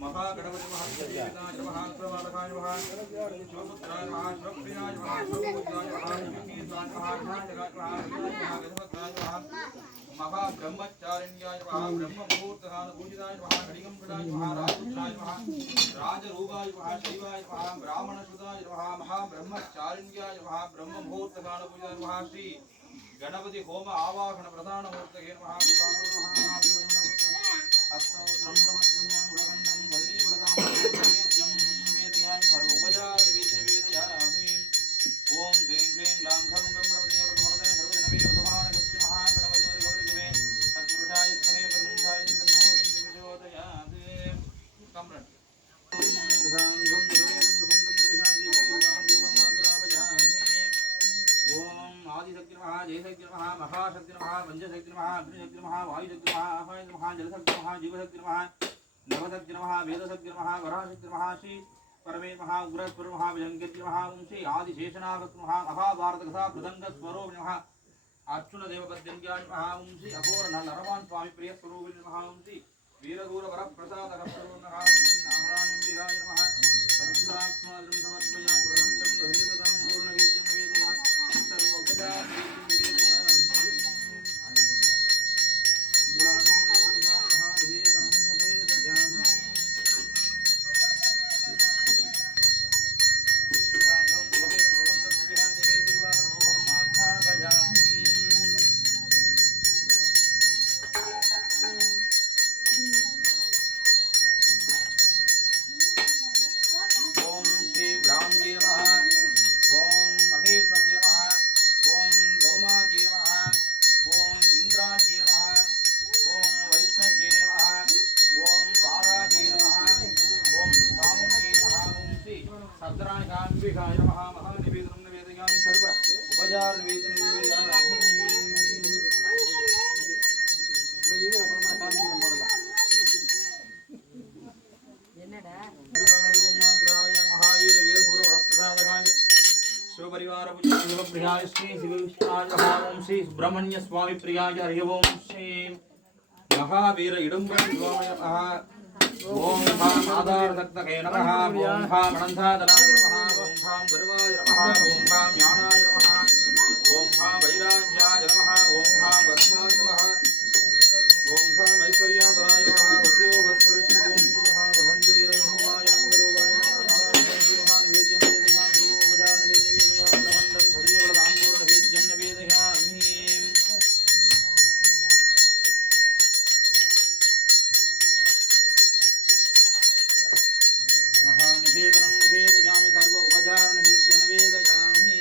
Mahaganapati Mahaganapati महाप्रवादकाय महाशिवपुत्राय महाशिवप्रियाय महाब्रह्मचारिण्याय महाब्रह्ममुहूर्तकालपूजिताय महाघटिकंकटाय महाराजुत्राय राजरूपाय महाशैवाय महाब्राह्मणसुताय महाब्रह्मचारिण्याय महाब्रह्ममुहूर्तकालपूजिताय Mahashri Ganpati home आवाहन प्रधान मूर्तये अस्तौ ब्रह्ममत्वज्ञान उलगण्डं गौरीपदतां वेद्यं वेदयामि सर्वोपचार वेदयामि ओम ह्रीं क्लीं ग्लां घं गणपति वरदवरदे सर्वजनमे वर्धमान गति महागणपति वर्गवर्गमे सत्पुरुषाय स्महे प्रसन्नाय ब्रह्मोरिं प्रचोदयात् कमरन् सांगं धुवेदं दुखं दृशान्ति ओम आदिशक्ति नमः जयशक्ति नमः महाशक्ति नमः पंचशक्ति नमः अग्निशक्ति नमः वायुशक्ति नमः आकाशशक्ति नमः जलशक्ति नमः जीवशक्ति नमः नवशक्ति नमः वेदशक्ति नमः वराशक्ति नमः श्री परमे नमः उग्रस्वर नमः भजंगति नमः ओम श्री आदिशेषनागत नमः महाभारत कथा प्रसंग स्वरूप नमः अर्जुन देवपद्यंज्ञान नमः ओम श्री अघोर नरवान स्वामी प्रिय स्वरूप नमः ओम श्री वीरदूर वर प्रसाद स्वरूप नमः ओम श्री अमरानंदिहाय नमः सर्वदात्माद्रं समर्पयामि प्रसन्नं गहिरदां पूर्णवेद्यं वेदयामि सर्वोपचार श्री सुब्रह्मण्य स्वामी प्रियाय हरि ओम श्री महावीर इडुंबन स्वामी नमः ओम भाम आधार दत्तके नमः ओम भाम अनंतादनाय नमः ओम भाम गर्वाय नमः ओम भाम ज्ञानाय नमः ओम भाम वैराग्याय नमः ओम भाम वर्षाय नमः ओम भाम ऐश्वर्याय नमः वस्यो वस्वरस्य ओम नमः भवन्वीर भवाय अंगरोवाय नमः महान वेद्यं वेदयामि गुरुवदान वेदयामि लवण्डं सदैव दाम्बूर्ण वेद्यं वेदयामि महानिवेदनं निवेदयामि सर्वोपचार निवेद्यं वेदयामि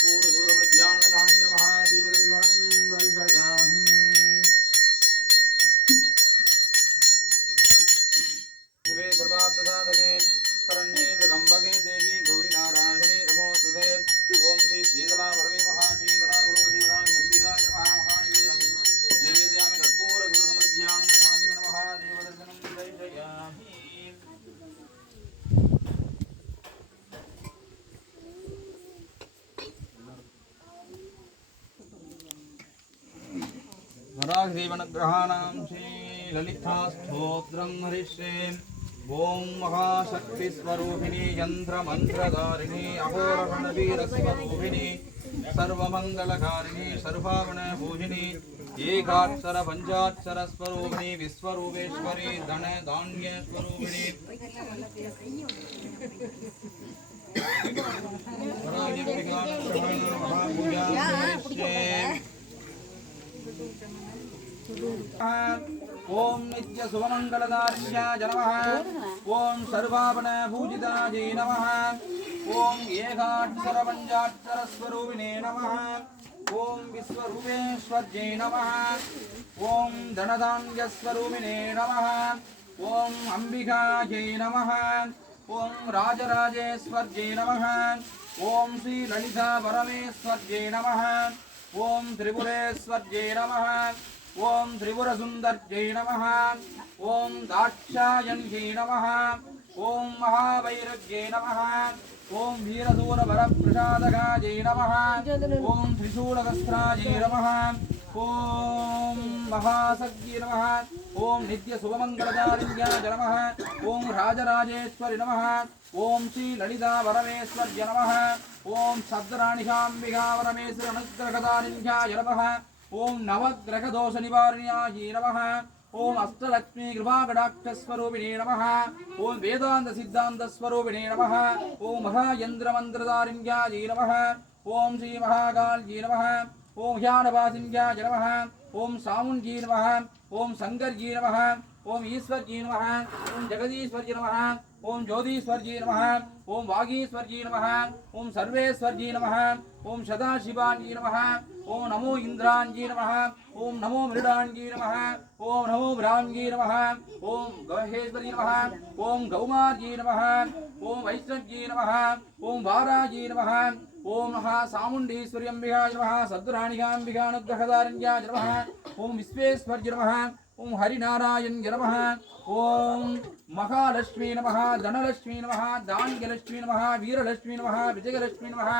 पूर्वसुरमध्याह्नराञ्जन महादीपदं दर्शयामि शिवे सर्वार्थसाधके शरण्ये जगम्बके देवी गौरी नारायणी नमोस्तुते ओम श्री शीतला परमे महाशीतला गुरु शिवराम अंबिकाय नमः महानिवेदनं निवेदयामि कर्पूरसुरसमृद्ध्यानन्दनाञ्जन महादेवदर्शनं दर्शयामि वराहदेवनग्रहाणां श्री ललिता स्तोत्रं हरिश्रें ओम महाशक्तिस्वरूपिणी यन्त्रमन्त्रधारिणी अहोररणवीरस्वरूपिणी सर्वमङ्गलकारिणी सर्वावनभूषिणी एकाक्षर पंचाक्षर स्वरूपिणी विश्वरूपेश्वरी धन धान्य स्वरूपिणी ओम नित्य शुभमंगलदारिण्याय नमः ओम सर्वाभरण पूजितायै नमः ओम एकाक्षर पंचाक्षर स्वरूपिणे नमः ओम विश्वरूपेश्वर्यै नमः ओम धनधान्य स्वरूपिणे नमः ओम अंबिकायै नमः ओम राजराजेश्वर्यै नमः ओम श्री ललिता परमेश्वर्यै नमः ओम त्रिपुरेश्वर्यै नमः ओम त्रिपुरसुंदर्यै नमः ओम दाक्षायण्यै नमः ओम महावैरज्ञे नमः ओम वीरसूरवरप्रसादकायै नमः ओम त्रिशूलकस्त्रायै नमः ओम महासज्ञे नमः ओम नित्यशुभमङ्गलदारिण्याय नमः ओम राजराजेश्वरि नमः ओम श्री ललिता परमेश्वर्य नमः ओम शब्दराणिकाम्बिका परमेश्वर अनुग्रहदारिण्याय नमः ओम नवग्रहदोषनिवारण्याय नमः ओम अष्टलक्ष्मी कृपाकटाक्षस्वरूपिणे नमः ओम वेदांत सिद्धांत स्वरूपिणे नमः ओम महायंत्रमंत्रधारिण्याय नमः ओम श्री महाकाल्यै नमः ओम ज्ञानवासिन्याय नमः ओम सामुंजी नमः ओम शंकरजी नमः ओम ईश्वरजी नमः ओम जगदीश्वरजी नमः ओम ज्योतिश्वरजी नमः ओम वागीश्वरजी नमः ओम सर्वेश्वरजी नमः ओम सदाशिवाजी नमः ओम नमो इंद्रांजी नमः ओम नमो मृडांजी नमः ओम नमो ब्राह्मजी नमः ओम गहेश्वरी नमः ओम गौमार्जी नमः ओम वैष्णवजी नमः ओम वाराजी नमः ओम महासामुंडीश्वर्यंबिकाय नमः सद्गुराणिकाम्बिकानुग्रहदारण्याय नमः ओम विश्वेश्वर्य नमः ओम हरिनारायण नमः ओम महालक्ष्मी नमः धनलक्ष्मी नमः धान्यलक्ष्मी नमः वीरलक्ष्मी नमः विजयलक्ष्मी नमः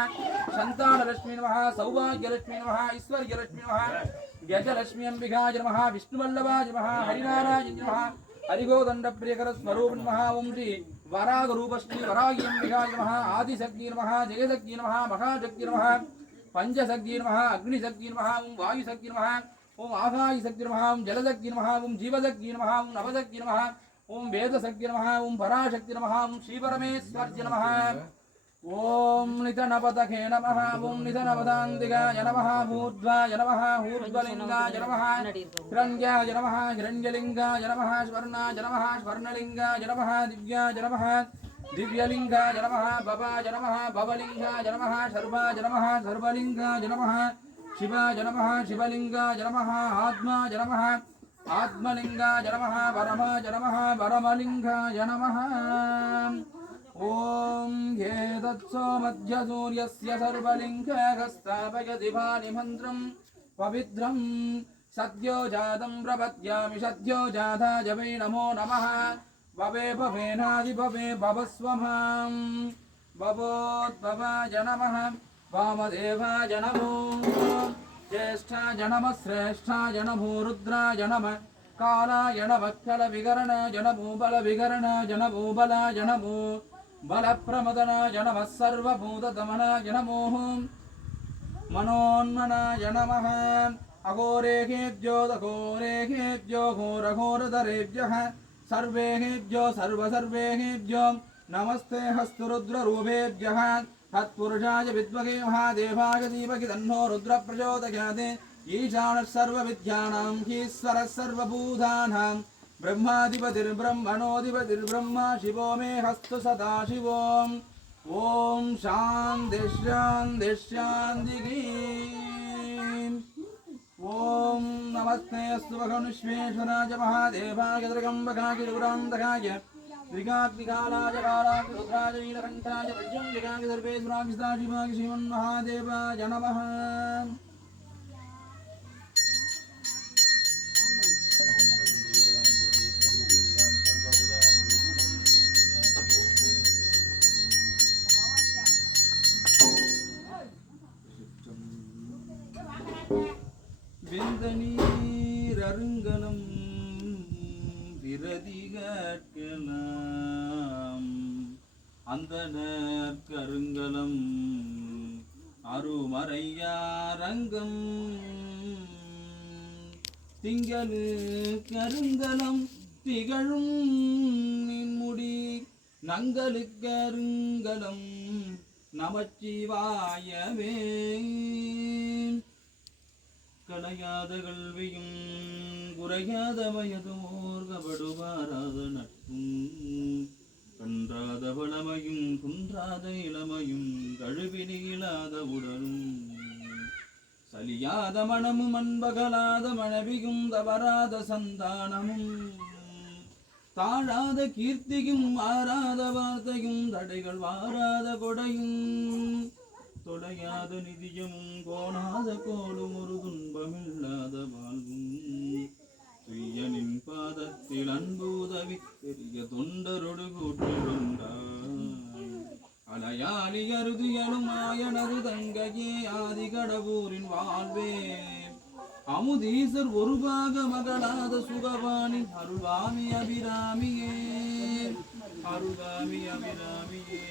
संतानलक्ष्मी नमः सौभाग्यलक्ष्मी नमः ऐश्वर्यलक्ष्मी नमः गजलक्ष्मी अंबिकाय नमः विष्णुवल्लभाय नमः हरिनारायण नमः हरिगोदंडप्रियकर स्वरूप नमः ओम श्री वराग रूपश्री वरागी अंबिकाय नमः आदिशक्ति नमः जयशक्ति नमः महाशक्ति नमः पंचशक्ति नमः अग्निशक्ति नमः ओम वायुशक्ति नमः ओम आकाशशक्ति नमः ओम जलशक्ति नमः ओम जीवशक्ति नमः ओम नवशक्ति नमः ओम वेदशक्ति नमः ओम पराशक्ति नमः ओम श्रीपरमेश्वर्य नमः ओम नितनपतखे नमः ओम नितनपदान्तिकाय नमः ऊर्ध्वाय नमः ऊर्ध्वलिङ्गाय नमः हिरण्याय नमः हिरण्यलिङ्गाय नमः स्वर्णाय नमः स्वर्णलिङ्गाय नमः दिव्याय नमः दिव्यलिङ्गाय नमः भवाय नमः भवलिङ्गाय नमः सर्वाय नमः सर्वलिङ्गाय नमः शिवाय नमः शिवलिङ्गाय नमः आत्माय नमः आत्मलिङ्गाय नमः परमाय नमः परमलिङ्गाय नमः ओम एतत्सो मध्यसूर्यस्य सर्वलिङ्गस्थापयति भानिमन्त्रं पवित्रं सद्यो जातं प्रपद्यामि सद्यो जाताय वै नमो नमः भवे भवेनादि भवे भवस्वमां भवोद्भवाय नमः वामदेवाय नमो ज्येष्ठाय नमः श्रेष्ठाय नमो रुद्राय नमः कालाय नमः कलविकरणाय नमो बलविकरणाय नमो बलाय नमो बलप्रमदनाय नमः सर्वभूतदमनाय नमो मनोन्मनाय नमः अघोरेभ्यो दघोरेभ्यो घोरघोरधरेभ्यः सर्वेभ्यो सर्वसर्वेभ्यो नमस्ते हस्तरुद्ररूपेभ्यः तत्पुरुषाय विद्महे महादेवाय धीमहि तन्नो रुद्रप्रचोदयात् ईशानः सर्वविद्यानां ईश्वरः सर्वभूतानां ब्रह्माधिपतिर्ब्रह्मणोऽधिपतिर्ब्रह्मा शिवो मे हस्तु सदा शिवो ॐ शान्ति शान्ति शान्तिः ॐ नमस्ते अस्तु भगवन्विश्वेश्वराय महादेवाय त्र्यम्बकाय दुरान्तकाय त्रिकाग्निकालाय कालाय रुद्राय नीलकण्ठाय वज्रंजकाय सर्वेश्वराय सदाशिवाय श्रीमन्महादेवाय नमः விந்தநீர் அருங்கலம் விரதிகட்கலாம் அந்தனர் கருங்கலம் அருமறையாரங்கம் திங்களு கருங்கலம் திகழும் நின்முடி நங்களு கருங்கலம் நமச்சிவாயவே கலையாத கல்வியும் குறையாத வயதோர் கபடுவாராத நட்பும் கன்றாத வளமையும் குன்றாத இளமையும் கழுவினிலாத உடலும் சலியாத மனமும் அன்பகலாத மனைவியும் தவறாத சந்தானமும் தாழாத கீர்த்தியும் மாறாத வார்த்தையும் தடைகள் வாராத கொடையும் தொலையாத நிதியமும் கோணாத கோலும் ஒரு துன்பமில்லாத வாழ்வும் துய்யனின் பாதத்தில் அன்புதவி பெரிய தொண்டரொடு கூற்றிருந்தாய் அலையாளி அருதியலும் ஆயனது தங்கையே ஆதி கடவுரின் வாழ்வே அமுதீசர் ஒரு பாக மகளாத சுகவாணி அருள்வாமி அபிராமியே அருள்வாமி அபிராமியே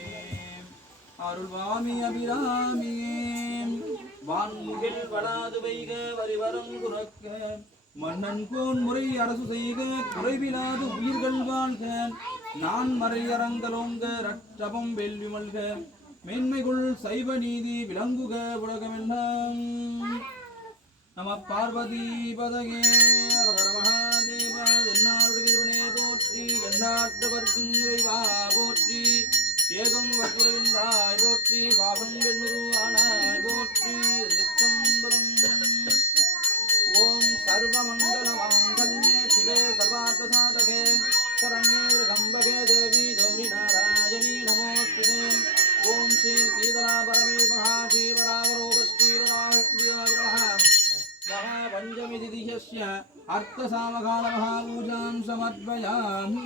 அருள்வாமி அபிராமியே வான்முகில் வளாது வைக வரிவரம் குறக்க மன்னன் கோன் முறை அரசு செய்க குறைவிலாது உயிர்கள் வாழ்க நான் மறையரங்கலோங்க ரட்டபம் வெல்வி மல்க மேன்மைகுள் சைவ நீதி விளங்குக உலகமெல்லாம் நம பார்வதி பதகே ஹர மகாதேவ என்னாடுவனே போற்றி எண்ணாட்டவர்க்கும் இறைவா போற்றி ஏகம் வத்துரைந்தாய் போற்றி பாவம் வெண்ணுரு ஆனாய் போற்றி நிச்சம்பலம் ஓம் சர்வமங்கல மாங்கல்யே சிவே சர்வார்த்த சாதகே சரண்யே த்ர்யம்பகே தேவி கௌரி நாராயணி நமோஸ்துதே ஓம் ஸ்ரீ சீதளா பரமே மகாசீவராவரோபஸ்ரீவராஹ்யாய நமः பஞ்சமி திதிஹ்ய அர்த்த சாமகால மகாபூஜாம் சமர்ப்பயாமி